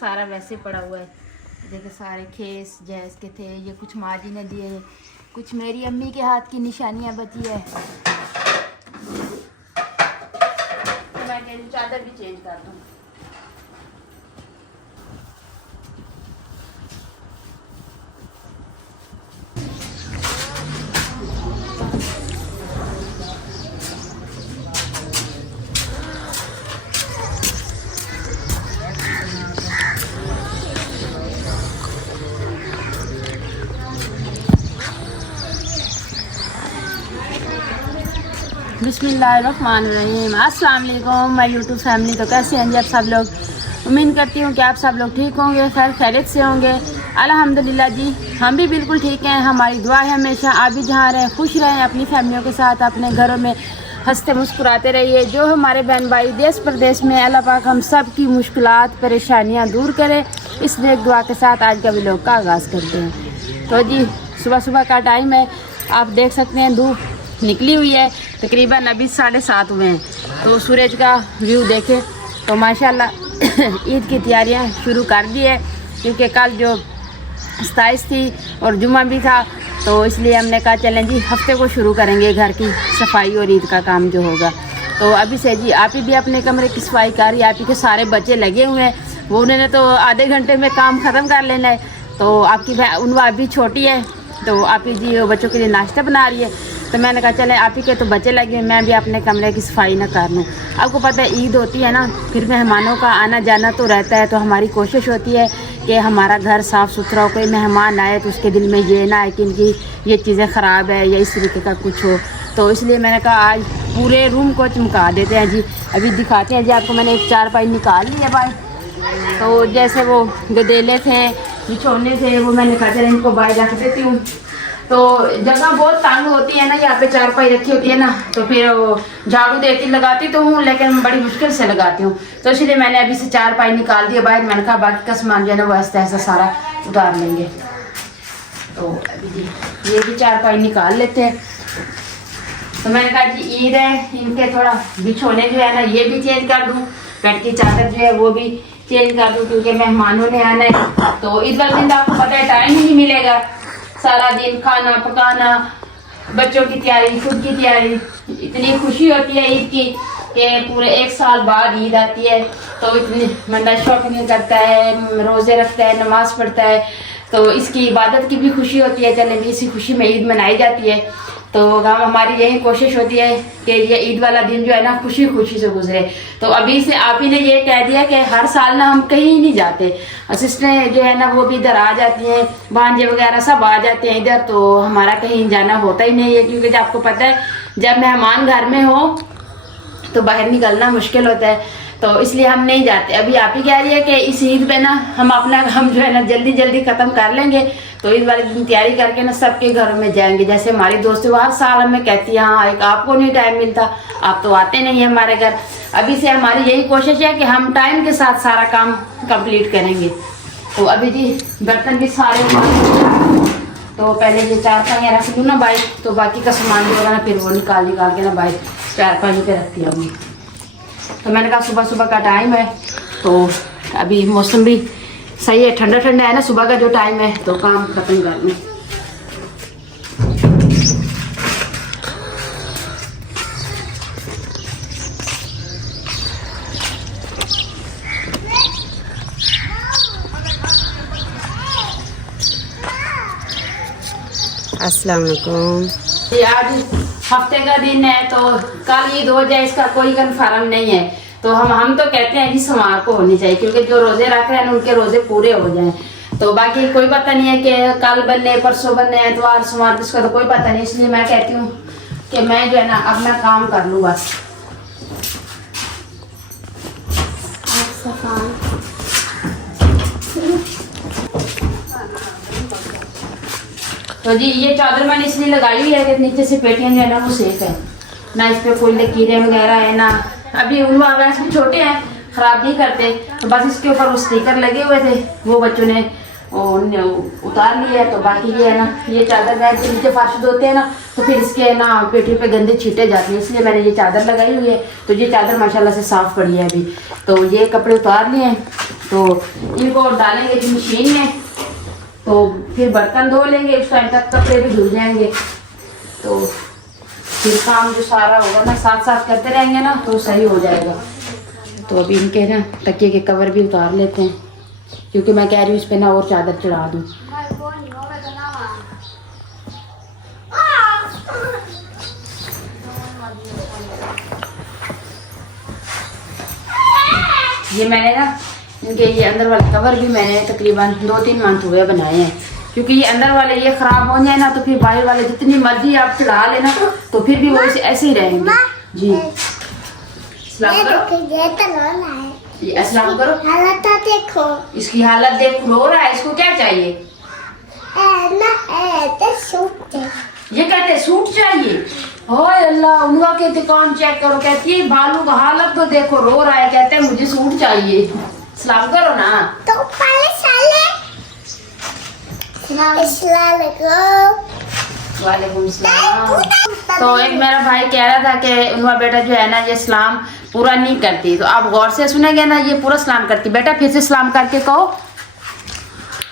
सारा वैसे पड़ा हुआ है। देखो सारे खेस जैस के थे, ये कुछ माँ जी ने दिए, कुछ मेरी अम्मी के हाथ की निशानियाँ बची है। तो मैं कह रही चादर भी चेंज कर दूँ। बिस्मिल्लाहिर्रहमानिर्रहीम। अस्सलाम वालेकुम माय यूट्यूब फैमिली। तो कैसे हैं जी आप सब लोग? उम्मीद करती हूँ कि आप सब लोग ठीक होंगे, खैर खैरियत से होंगे। अल्हम्दुलिल्लाह जी हम भी बिल्कुल ठीक हैं। हमारी दुआ है हमेशा आप भी जहाँ रहें खुश रहें, अपनी फैमिलियों के साथ अपने घरों में हंसते मुस्कुराते रहिए। जो हमारे बहन भाई देश प्रदेश में, अल्लाह पाक हम सब की मुश्किलात परेशानियाँ दूर करें। इस नेक दुआ के साथ आज का व्लॉग का आगाज़ करते हैं। तो जी सुबह सुबह का टाइम है, आप देख सकते हैं धूप निकली हुई है, तकरीबन अभी 7:30 हुए हैं। तो सूरज का व्यू देखें तो माशाल्लाह ईद की तैयारियां शुरू कर दी है, क्योंकि कल जो 27 थी और जुम्मा भी था, तो इसलिए हमने कहा चलें जी हफ्ते को शुरू करेंगे घर की सफाई और ईद का काम जो होगा। तो अभी से जी आप ही भी अपने कमरे की सफाई कर रही है। आप ही के सारे बच्चे लगे हुए हैं, वो उन्होंने तो आधे घंटे में काम ख़त्म कर लेना है। तो आपकी उनवा अभी छोटी है, तो आप ही जी बच्चों के लिए नाश्ता बना रही है। तो मैंने कहा चले आप ही के तो बच्चे लगे, मैं भी अपने कमरे की सफाई ना कर लूँ। आपको पता है ईद होती है ना, फिर मेहमानों का आना जाना तो रहता है। तो हमारी कोशिश होती है कि हमारा घर साफ़ सुथरा हो, कोई मेहमान आए तो उसके दिल में ये ना है कि इनकी ये चीज़ें ख़राब है या इस तरीके का कुछ हो। तो इसलिए मैंने कहा आज पूरे रूम को चमका देते हैं जी। अभी दिखाते हैं जी आपको। मैंने एक चारपाई निकाल ली है भाई। तो जैसे वो गदेले थे, बिछोने थे, वो मैंने कहा चले इनको बाहर रख देती हूँ। तो जगह बहुत तंग होती है ना, यहाँ पे चारपाई रखी होती है ना, तो फिर झाड़ू देती लगाती तो हूँ, लेकिन बड़ी मुश्किल से लगाती हूँ। तो इसलिए मैंने अभी से चारपाई निकाल दिया बाहर। मैंने कहा बाकी का सामान जो है ना वो ऐसा ऐसा सारा उतार लेंगे। तो अभी जी ये भी चारपाई निकाल लेते हैं। तो मैंने कहा जी ईद है, इनके थोड़ा बिछोने जो है ना ये भी चेंज कर दूँ, बेड की चादर जो है वो भी चेंज कर दूँ, क्योंकि मेहमानों ने आना है। तो ईद वाले दिन आपको पता है टाइम ही नहीं मिलेगा, सारा दिन खाना पकाना, बच्चों की तैयारी, खुद की तैयारी। इतनी खुशी होती है ईद की कि पूरे 1 साल बाद ईद आती है। तो इतनी बंदा शॉपिंग करता है, रोज़े रखता है, नमाज पढ़ता है, तो इसकी इबादत की भी खुशी होती है। चलें भी इसी खुशी में ईद मनाई जाती है। तो हम हमारी यही कोशिश होती है कि ये ईद वाला दिन जो है ना खुशी खुशी से गुजरे। तो अभी से आप ही ने ये कह दिया कि हर साल ना हम कहीं नहीं जाते, सिस्टरें जो है ना वो भी इधर आ जाती हैं, भांजे वगैरह सब आ जाते हैं इधर। तो हमारा कहीं जाना होता ही नहीं है, क्योंकि आपको पता है जब मेहमान घर में हो तो बाहर निकलना मुश्किल होता है। तो इसलिए हम नहीं जाते। अभी आप ही कह रही है कि इस ईद पे ना हम अपना काम जो है ना जल्दी जल्दी ख़त्म कर लेंगे। तो ईद वाले दिन तैयारी करके ना सबके घरों में जाएंगे। जैसे हमारी दोस्त हर साल हमें कहती है हाँ एक आपको नहीं टाइम मिलता, आप तो आते नहीं है हमारे घर। अभी से हमारी यही कोशिश है कि हम टाइम के साथ सारा काम कंप्लीट करेंगे। तो अभी जी बर्तन भी सारे, तो पहले ये चारपाइयाँ रख लूँ ना भाई, तो बाकी का सामान जो होगा ना फिर वो निकाल के ना भाई चारपाई पे रखती हूँ। तो मैंने कहा सुबह सुबह का टाइम है, तो अभी मौसम भी सही है, ठंडा ठंडा है ना सुबह का जो टाइम है, तो काम खत्म कर लूँ। अस्सलाम वालेकुम। आज हफ्ते का दिन है, तो कल ईद हो जाए इसका कोई कंफर्म नहीं है। तो हम तो कहते हैं कि सोमवार को होनी चाहिए, क्योंकि जो रोजे रख रहे हैं उनके रोजे पूरे हो जाएं। तो बाकी कोई पता नहीं है कि कल बनने परसों बनने एतवार सोमवार किसका, तो कोई पता नहीं। इसलिए मैं कहती हूँ कि मैं जो है ना अपना काम कर लूँ बस। तो जी ये चादर मैंने इसलिए लगाई हुई है कि नीचे से पेटियां जो है ना वो सेफ है ना, इस पे कोई लकीरें वगैरह है ना। अभी उन वैसे भी छोटे हैं, खराब नहीं करते। तो बस इसके ऊपर वो स्टिकर लगे हुए थे, वो बच्चों ने उतार लिया है। तो बाकी ये है ना, ये चादर बैठ के नीचे फर्श धोते हैं ना, तो फिर इसके ना पेटी पे गंदे छींटे जाते हैं, इसलिए मैंने ये चादर लगाई हुई है। तो ये चादर माशाल्लाह से साफ पड़ी है अभी। तो ये कपड़े उतार लिए हैं, तो इनको डालेंगे जो मशीन में, तो फिर बर्तन धो लेंगे, उस टाइम तक कपड़े भी धुल जाएंगे। तो फिर काम जो सारा होगा ना साथ साथ करते रहेंगे ना तो सही हो जाएगा। तो अभी इनके ना तकिए के कवर भी उतार लेते हैं, क्योंकि मैं कह रही हूँ इस पे ना और चादर चढ़ा दूँ। ये मैंने ना इनके ये अंदर वाले कवर भी मैंने तकरीबन 2-3 मंथ हुए बनाए हैं, क्योंकि ये अंदर वाले ये खराब हो जाए ना तो फिर बाहर वाले जितनी मर्जी आप चढ़ा लेना तो फिर भी वो ऐसे ही रहेंगे। जी अस्सलाम करो, ये अस्सलाम करो। हालत देखो, इसकी हालत देख, रो रहा है। इसको क्या चाहिए? सूट ये कहते सूट चाहिए। ओए अल्लाह, उनका के दुकान चेक करो, कहती है बालू का हालत तो देखो, रो रहा है, कहते हैं मुझे सूट चाहिए। सलाम करो ना। तो पहले साले वालेकुम सलाम। तो एक मेरा भाई कह रहा था कि उनका बेटा जो है ना ये सलाम पूरा नहीं करती, तो आप गौर से सुनेंगे ना, ये पूरा सलाम करती। बेटा फिर से सलाम करके कहो।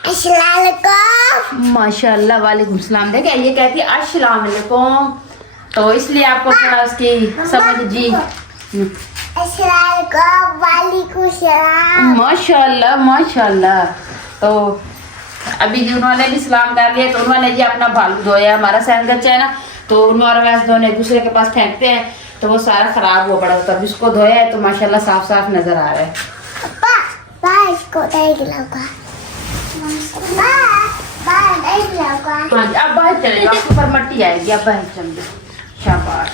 अस्सलाम वालेकुम। माशाल्लाह, वालेकुम सलाम। देखे ये कहती है अस्सलाम वालेकुम, तो इसलिए आपको थोड़ा उसकी समझ। जी अस्सलाम वालेकुम सलाम। माशाल्लाह माशाल्लाह। तो अभी उन्होंने भी सलाम कर लिया, तो उन्होंने जी अपना भालू धोया। हमारा सैन बच्चा है ना, तो उन्होंने वैसे दोनों एक दूसरे के पास फेंकते हैं तो वो सारा खराब हो पड़ा होता है। उसको धोया है तो माशाल्लाह साफ साफ नजर आ रहा है। पापा इसको देख लगा, देख लगा। हाँ, अब बाहर चले जाओ, आपके ऊपर मट्टी आएगी, अब बाहर चल जाओ। शाबाश।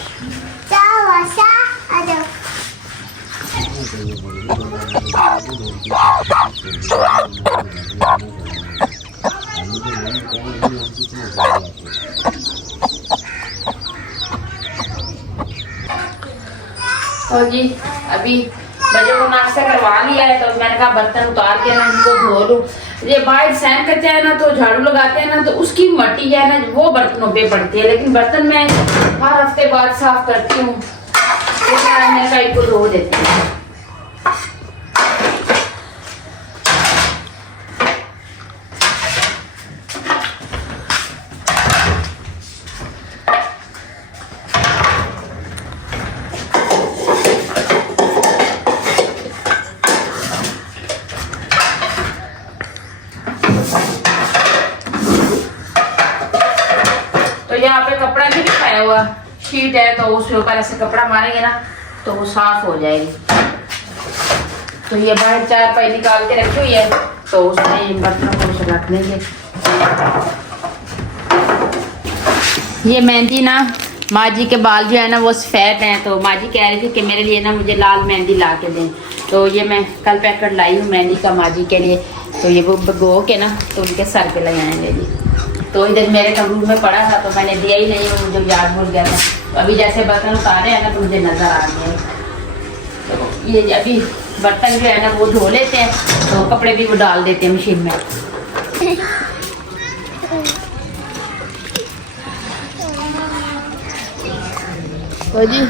तो जी अभी बच्चों को नाश्ता करवा लिया है, तो मैंने कहा बर्तन उतार के ना इनको धो लूं। ये बाहर सैन करते हैं ना, तो झाड़ू लगाते हैं ना, तो उसकी मट्टी है ना वो बर्तनों पे पड़ती है, लेकिन बर्तन मैं हर हफ्ते बाद साफ करती हूँ, मैं कहीं को धो देती हूँ। तो यहाँ पे कपड़ा भी बिछाया हुआ शीट है, तो उसके ऊपर ऐसे कपड़ा मारेंगे ना तो वो साफ हो जाएगी। तो ये बाहर चारपाई निकाल के रखी हुई है, तो उसमें बर्तनों को रख देंगे। ये मेहंदी ना माँ जी के बाल जो है ना वो सफ़ेद हैं, तो माँ जी कह रही थी कि मेरे लिए ना मुझे लाल मेहंदी ला के दें। तो ये मैं कल पैकेट लाई हूँ मेहंदी का माँ जी के लिए। तो ये वो भगो के ना तो उनके सर पे लगाएंगे जी। तो इधर मेरे कमरूम में पड़ा था तो मैंने दिया ही नहीं, मुझे याद भूल गया था। तो अभी जैसे बर्तन उतारे हैं ना तो मुझे नज़र आ गया। तो ये अभी बर्तन जो है ना वो धो लेते हैं, तो कपड़े भी वो डाल देते हैं मशीन में। तो जी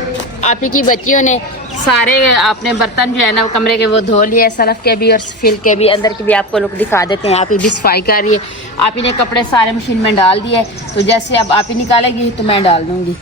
आप ही की बच्चियों ने सारे अपने बर्तन जो है ना वो कमरे के वो धो लिए, सरफ के भी और फिल के भी, अंदर के भी आपको लोग दिखा देते हैं। आप ही भी सफाई कर रही है, आप ही ने कपड़े सारे मशीन में डाल दिए। तो जैसे अब आप ही निकालेगी तो मैं डाल दूंगी।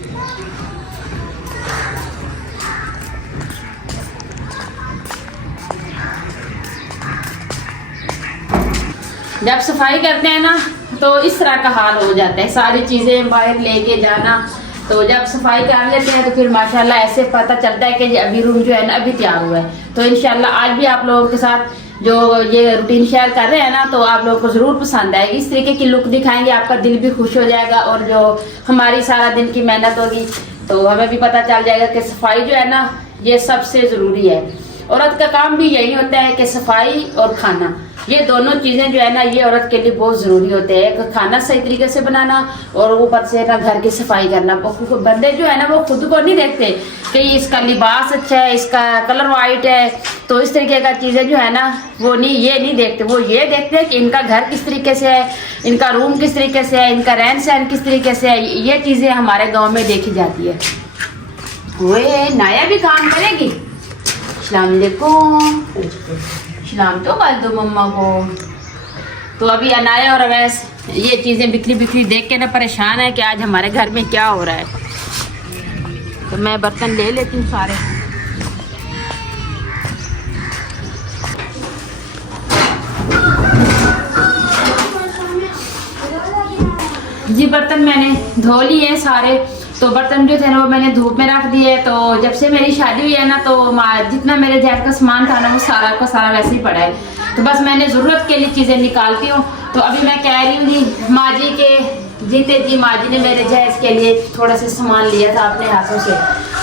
जब सफाई करते हैं ना तो इस तरह का हाल हो जाता है, सारी चीज़ें बाहर लेके जाना। तो जब सफाई कर लेते हैं तो फिर माशाल्लाह ऐसे पता चलता है कि अभी रूम जो है ना अभी तैयार हुआ है। तो इंशाल्लाह आज भी आप लोगों के साथ जो ये रूटीन शेयर कर रहे हैं ना, तो आप लोगों को ज़रूर पसंद आएगी। इस तरीके की लुक दिखाएंगे, आपका दिल भी खुश हो जाएगा, और जो हमारी सारा दिन की मेहनत होगी तो हमें भी पता चल जाएगा कि सफाई जो है ना ये सबसे ज़रूरी है। औरत का काम भी यही होता है कि सफाई और खाना, ये दोनों चीज़ें जो है ना ये औरत के लिए बहुत ज़रूरी होते हैं। एक खाना सही तरीके से बनाना और ऊपर से ना घर की सफाई करना। बंदे जो है ना वो खुद को नहीं देखते कि इसका लिबास अच्छा है, इसका कलर वाइट है, तो इस तरीके का चीज़ें जो है ना वो नहीं देखते। वो ये देखते हैं कि इनका घर किस तरीके से है, इनका रूम किस तरीके से है, इनका रहन सहन किस तरीके से है। ये चीज़ें हमारे गाँव में देखी जाती है। वो नाया भी काम करेगी। अस्सलाम वालेकुम, सलाम तो कर दो मम्मा को। तो अभी अनाया और अवैस ये चीज़ें बिखरी बिखरी देख के ना परेशान है कि आज हमारे घर में क्या हो रहा है। तो मैं बर्तन ले लेती हूँ सारे। जी बर्तन मैंने धो लिए हैं सारे। तो बर्तन जो थे ना वो मैंने धूप में रख दिए। तो जब से मेरी शादी हुई है ना तो जितना मेरे जहर का सामान था ना वो सारा का सारा वैसे ही पड़ा है। तो बस मैंने ज़रूरत के लिए चीज़ें निकालती हूँ। तो अभी मैं कह रही हूँ जी माँ जी के जीते जी माँ जी ने मेरे जहेज के लिए थोड़ा सा सामान लिया था अपने हाथों से,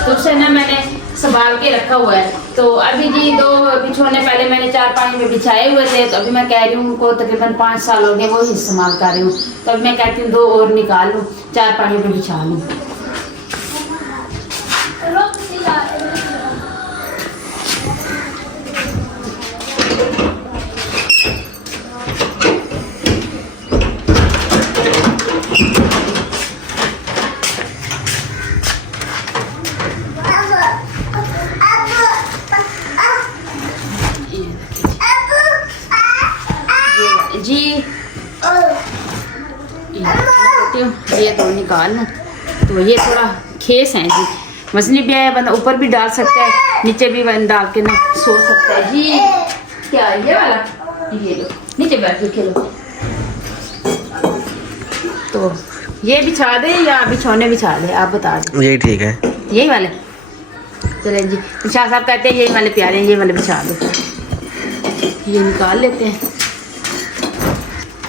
तो उससे ना मैंने संभाल के रखा हुआ है। तो अभी जी 2 बिछोने पहले मैंने 4-5 में बिछाए हुए थे। तो अभी मैं कह रही हूँ उनको तकरीबन 5 साल हो गए वो ही इस्तेमाल कर रही हूँ। तो अभी मैं कहती हूँ 2 और निकाल लूँ, 4-5 में बिछा लूँ। जी ये तो निकाल लूँ। तो ये थोड़ा खेस है जी, मछली भी है, बंदा ऊपर भी डाल सकता है, नीचे भी बंदा डाल के ना सो सकता है जी। क्या ये वाला, ये लो नीचे बैठ के खेलो। तो ये बिछा दे या बिछौने बिछा दे, आप बता दें। यही ठीक है, यही वाले चले जी। शाह साहब कहते हैं यही वाले प्यारे हैं, ये वाले बिछा दो। ये निकाल लेते हैं।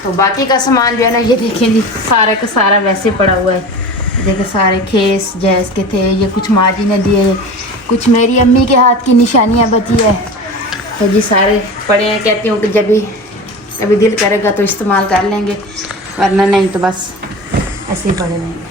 तो बाकी का सामान जो है ना ये देखें जी सारा का सारा वैसे पड़ा हुआ है। देखिए सारे खेस जैस के थे, ये कुछ माँ जी ने दिए, कुछ मेरी अम्मी के हाथ की निशानियाँ बची है। तो जी सारे पड़े हैं। कहती हूँ कि जब भी कभी दिल करेगा तो इस्तेमाल कर लेंगे, वरना नहीं तो बस ऐसे ही पड़े रहेंगे।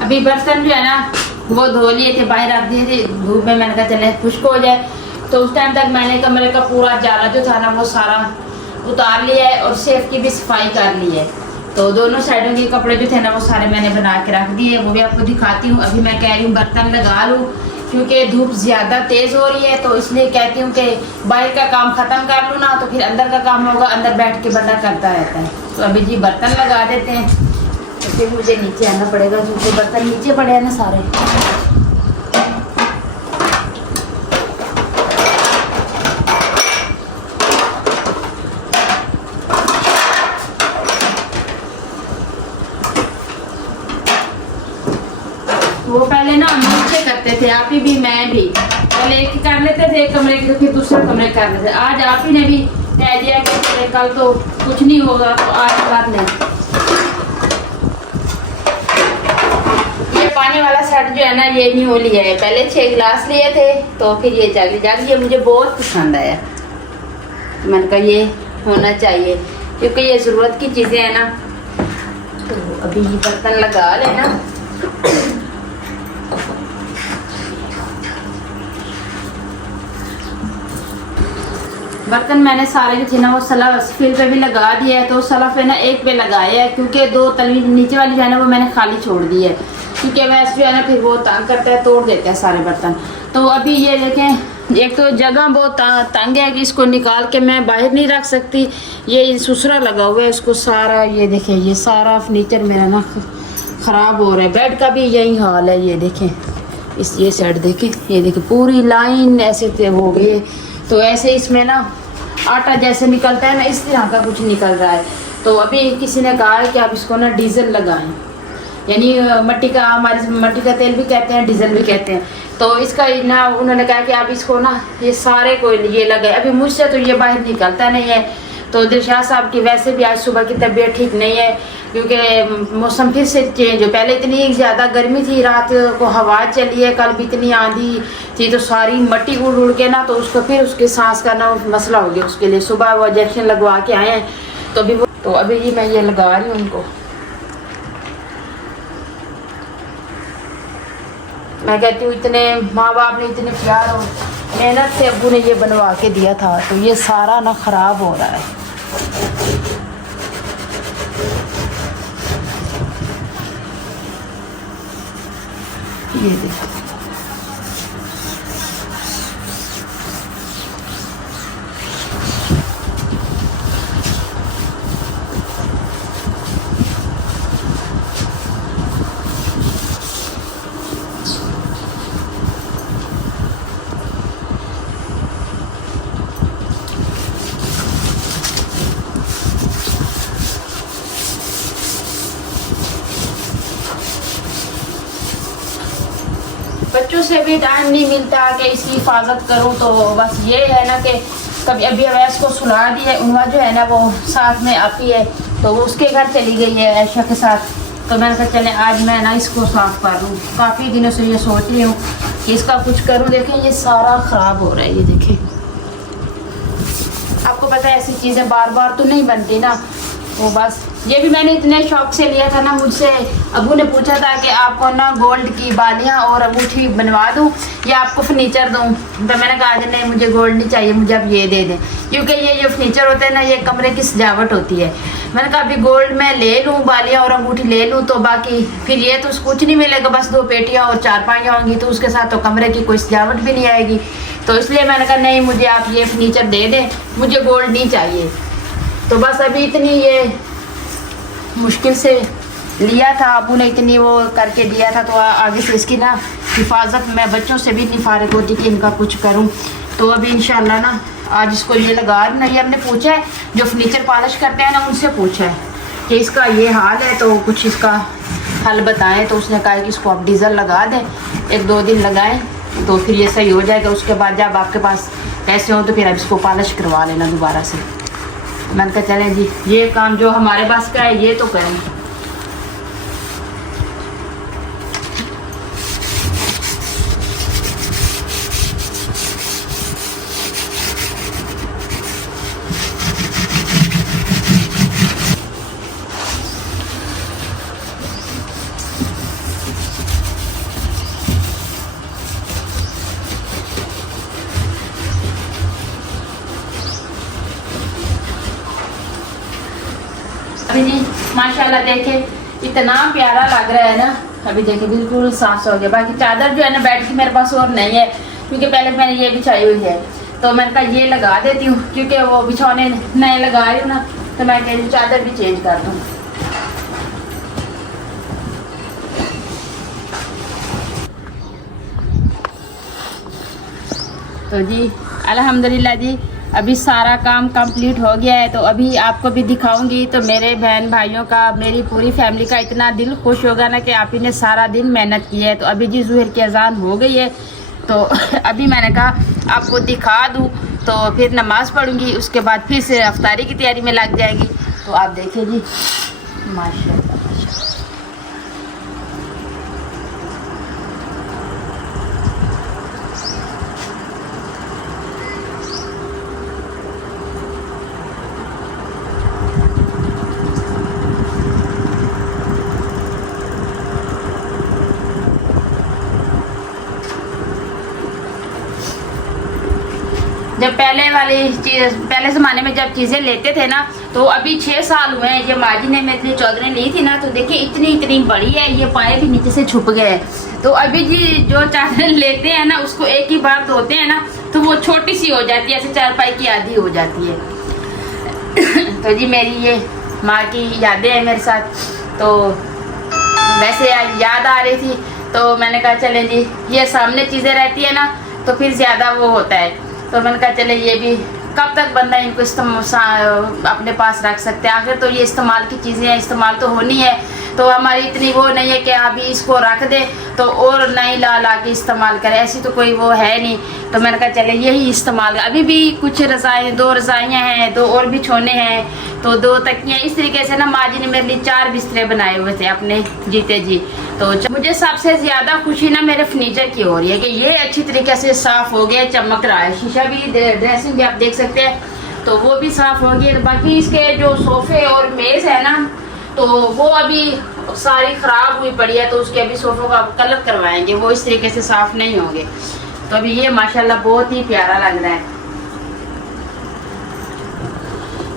अभी बर्तन जो है ना वो धो लिए थे, बाहर रख दिए थे धूप में। मैंने कहा चले खुश्क हो जाए। तो उस टाइम तक मैंने कमरे का पूरा जाला जो था ना वो सारा उतार लिया है और सेफ की भी सफाई कर ली है। तो दोनों साइडों के कपड़े जो थे ना वो सारे मैंने बना के रख दिए, वो भी आपको दिखाती हूँ। अभी मैं कह रही हूँ बर्तन लगा लूँ क्योंकि धूप ज़्यादा तेज़ हो रही है। तो इसलिए कहती हूँ कि बाहर का काम ख़त्म कर लूँ ना तो फिर अंदर का काम होगा, अंदर बैठ के बंदा करता रहता है। तो अभी जी बर्तन लगा देते हैं। तो फिर मुझे नीचे आना पड़ेगा क्योंकि बर्तन नीचे पड़े हैं ना सारे। वो पहले ना नीचे करते थे, आप ही भी मैं भी पहले एक कर लेते थे एक कमरे के, फिर दूसरे कमरे कर लेते थे। आज आप ही ने भी कह दिया कि कल तो कुछ नहीं होगा तो आज कर लें। पानी वाला सेट जो है ना ये नहीं हो लिया है, पहले 6 गिलास लिए थे तो फिर ये जग ये मुझे बहुत पसंद आया। मैंने कहा ये होना चाहिए क्योंकि ये ज़रूरत की चीज़ें हैं ना। तो अभी ये बर्तन लगा लेना। बर्तन मैंने सारे जो थे ना वो सलाफ पे भी लगा दिया है। तो सलाफ है ना एक पे लगाया है क्योंकि 2 तली नीचे वाली जो है ना वो मैंने खाली छोड़ दी है क्योंकि वैसे जो है ना फिर वो तंग करता है, तोड़ देता है सारे बर्तन। तो अभी ये देखें एक तो जगह बहुत तंग है कि इसको निकाल के मैं बाहर नहीं रख सकती। ये सुसरा लगा हुआ है इसको सारा, ये देखें ये सारा फर्नीचर मेरा ना ख़राब हो रहा है। बेड का भी यही हाल है, ये देखें इस ये साइड देखें, ये देखें पूरी लाइन ऐसे हो गई है। तो ऐसे इसमें ना आटा जैसे निकलता है ना इस तरह का कुछ निकल रहा है। तो अभी किसी ने कहा है कि आप इसको ना डीजल लगाएं, यानी मट्टी का, हमारे मट्टी का तेल भी कहते हैं डीजल भी कहते हैं। तो इसका ना उन्होंने कहा कि आप इसको ना ये सारे को ये लगाए। अभी मुझसे तो ये बाहर निकलता नहीं है। तो दिलशाद साहब की वैसे भी आज सुबह की तबीयत ठीक नहीं है क्योंकि मौसम फिर से चेंज हो। पहले इतनी ज़्यादा गर्मी थी, रात को हवा चली है, कल भी इतनी आंधी थी तो सारी मट्टी उड़ उड़ के ना तो उसको फिर उसके सांस का ना मसला हो गया। उसके लिए सुबह वो इंजेक्शन लगवा के आए हैं। तो अभी जी मैं ये लगा रही हूँ उनको। मैं कहती हूँ इतने माँ बाप ने इतने प्यार और मेहनत से अब्बू ने ये बनवा के दिया था तो ये सारा ना ख़राब हो रहा है। ये देखो बच्चों से भी टाइम नहीं मिलता कि इसकी हिफाजत करूं, तो बस ये है ना कि कभी अभी अवैस को सुला दिया, उनवा जो है ना वो साथ में आती है, तो वो उसके घर चली गई है ऐशा के साथ। तो मैंने कहा चले आज मैं ना इसको साफ़ कर लूँ, काफ़ी दिनों से ये सोच रही हूँ कि इसका कुछ करूँ। देखें ये सारा ख़राब हो रहा है, ये देखें। आपको पता है ऐसी चीज़ें बार बार तो नहीं बनती ना, वो बस ये भी मैंने इतने शौक से लिया था ना, मुझसे अबू ने पूछा था कि आपको ना गोल्ड की बालियाँ और अंगूठी बनवा दूँ या आपको फर्नीचर दूँ। तो मैंने कहा आज नहीं, मुझे गोल्ड नहीं चाहिए, मुझे अब ये दे दें, क्योंकि ये जो फर्नीचर होते हैं ना ये कमरे की सजावट होती है। मैंने कहा अभी गोल्ड मैं ले लूँ, बालियाँ और अंगूठी ले लूँ, तो बाकी फिर ये तो कुछ नहीं मिलेगा, बस 2 पेटियाँ और 4 पाइयाँ होंगी, तो उसके साथ तो कमरे की कोई सजावट भी नहीं आएगी। तो इसलिए मैंने कहा नहीं, मुझे आप ये फर्नीचर दे दें, मुझे गोल्ड नहीं चाहिए। तो बस अभी इतनी ये मुश्किल से लिया था, अबू ने इतनी वो करके दिया था, तो आगे से इसकी ना हिफाजत मैं बच्चों से भी नहीं फारिग होती कि इनका कुछ करूं। तो अभी इंशाल्लाह ना आज इसको ये लगा ना, ये हमने पूछा है जो फर्नीचर पॉलिश करते हैं ना उनसे पूछा है कि इसका ये हाल है, तो कुछ इसका हल बताएं। तो उसने कहा कि इसको आप डीजल लगा दें, 1-2 दिन लगाएं तो फिर ये सही हो जाएगा। उसके बाद जब आपके पास पैसे हो तो फिर आप इसको पॉलिश करवा लेना दोबारा से। मैंने कहा चलें जी, ये काम जो हमारे पास का है ये तो करें। अभी जी माशाल्लाह देखें इतना प्यारा लग रहा है ना, अभी देखें बिल्कुल साफ हो गया। बाकी चादर जो है ना बेड की मेरे पास और नहीं है, क्योंकि पहले मैंने ये बिछाई हुई है, तो मैंने कहा ये लगा देती हूँ, क्योंकि वो बिछौने नए लगा रही हूँ ना, तो मैं कह रही हूँ चादर भी चेंज कर दूँ। तो जी अल्हम्दुलिल्लाह जी अभी सारा काम कंप्लीट हो गया है, तो अभी आपको भी दिखाऊंगी। तो मेरे बहन भाइयों का, मेरी पूरी फैमिली का इतना दिल खुश होगा ना कि आप ही ने सारा दिन मेहनत की है। तो अभी जी ज़ुहर की अजान हो गई है, तो अभी मैंने कहा आपको दिखा दूँ, तो फिर नमाज़ पढ़ूंगी, उसके बाद फिर से अफ्तारी की तैयारी में लग जाएगी। तो आप देखिए जी माशाल्लाह। जब पहले वाली चीज़, पहले ज़माने में जब चीज़ें लेते थे ना, तो अभी 6 साल हुए हैं, ये माजी ने मेरे लिए चौधरी ली थी ना, तो देखिए इतनी इतनी बड़ी है, ये पाए भी नीचे से छुप गए हैं। तो अभी जी जो चादर लेते हैं ना उसको एक ही बार धोते हैं ना, तो वो छोटी सी हो जाती है, ऐसे 4 पाई की आधी हो जाती है। तो जी मेरी ये माँ की यादें हैं मेरे साथ, तो वैसे आज याद आ रही थी, तो मैंने कहा चले जी ये सामने चीज़ें रहती है ना तो फिर ज़्यादा वो होता है, तो मैंने कहा चले ये भी कब तक बंदा इनको अपने पास रख सकते हैं। आखिर तो ये इस्तेमाल की चीज़ें हैं, इस्तेमाल तो होनी है, तो हमारी इतनी वो नहीं है कि अभी इसको रख दे तो और नई ला के इस्तेमाल करें, ऐसी तो कोई वो है नहीं। तो मैंने कहा चले यही इस्तेमाल। अभी भी कुछ रज़ाई, 2 रज़ाइयाँ हैं, 2 और भी छोने हैं, तो 2 तकियाँ, इस तरीके से ना माँ जी ने मेरे लिए 4 बिस्तरे बनाए हुए थे अपने जीते जी। तो मुझे सबसे ज़्यादा खुशी ना मेरे फर्नीचर की हो रही है कि ये अच्छी तरीके से साफ़ हो गया, चमक रहा है। शीशा भी, ड्रेसिंग भी आप देख सकते हैं, तो वो भी साफ़ हो गया। बाकी इसके जो सोफ़े और मेज़ है ना, तो वो अभी सारी ख़राब हुई पड़ी है, तो उसके अभी सोफ़ों का कलर करवाएंगे, वो इस तरीके से साफ़ नहीं होंगे। तो अभी ये माशाल्लाह बहुत ही प्यारा लग रहा है।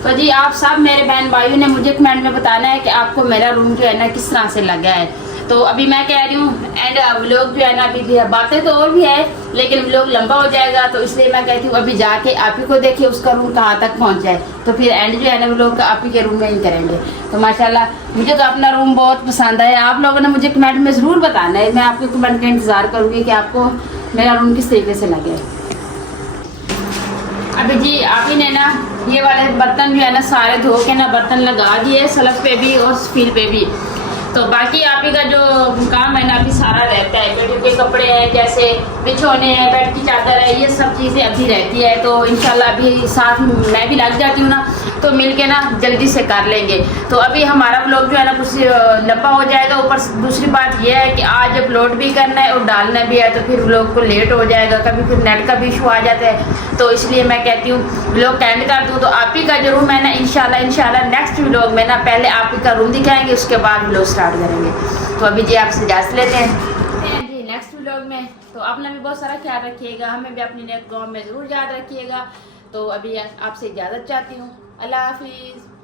तो जी आप सब मेरे बहन भाइयों ने मुझे कमेंट में बताना है कि आपको मेरा रूम जो है ना किस तरह से लगा है। तो अभी मैं कह रही हूँ एंड व्लॉग जो है ना अभी भी है, बातें तो और भी है लेकिन व्लॉग लंबा हो जाएगा, तो इसलिए मैं कहती हूँ अभी जाके आप ही को देखिए उसका रूम कहाँ तक पहुँच जाए, तो फिर एंड जो है ना व्लॉग का आप ही के रूम में ही करेंगे। तो माशाल्लाह मुझे तो अपना रूम बहुत पसंद है। आप लोगों ने मुझे कमेंट में ज़रूर बताना है, मैं आपके कमेंट का इंतज़ार करूँगी कि आपको मेरा रूम किस तरीके से लगे। अभी जी आप ही ने ना ये वाले बर्तन जो है ना सारे धो के ना बर्तन लगा दिए, सलफ पे भी और स्पील पे भी। तो बाकी आप ही का जो काम है ना अभी सारा रहता है, बेटी के कपड़े हैं जैसे बिछोने हैं, बेड की चादर है, ये सब चीज़ें अभी रहती है। तो इंशाल्लाह अभी साथ मैं भी लग जाती हूँ ना, तो मिलके ना जल्दी से कर लेंगे। तो अभी हमारा व्लॉग जो है ना कुछ लंबा हो जाएगा। ऊपर दूसरी बात यह है कि आज अपलोड भी करना है और डालना भी है, तो फिर व्लॉग को लेट हो जाएगा, कभी फिर नेट का भी इशू आ जाता है। तो इसलिए मैं कहती हूँ व्लॉग एंड कर दूँ। तो आप ही का जो रूम है ना इंशाल्लाह नेक्स्ट व्लॉग में ना पहले आप ही का रूम दिखाएंगे, उसके बाद व्लॉग स्टार्ट करेंगे। तो अभी जी आपसे इजाज़त लेते हैं जी नेक्स्ट व्लॉग में। तो अपना भी बहुत सारा ख्याल रखिएगा, हमें भी अपनी नेक गाँव में ज़रूर याद रखिएगा। तो अभी आपसे इजाज़त चाहती हूँ, अल्लाह हाफिज़।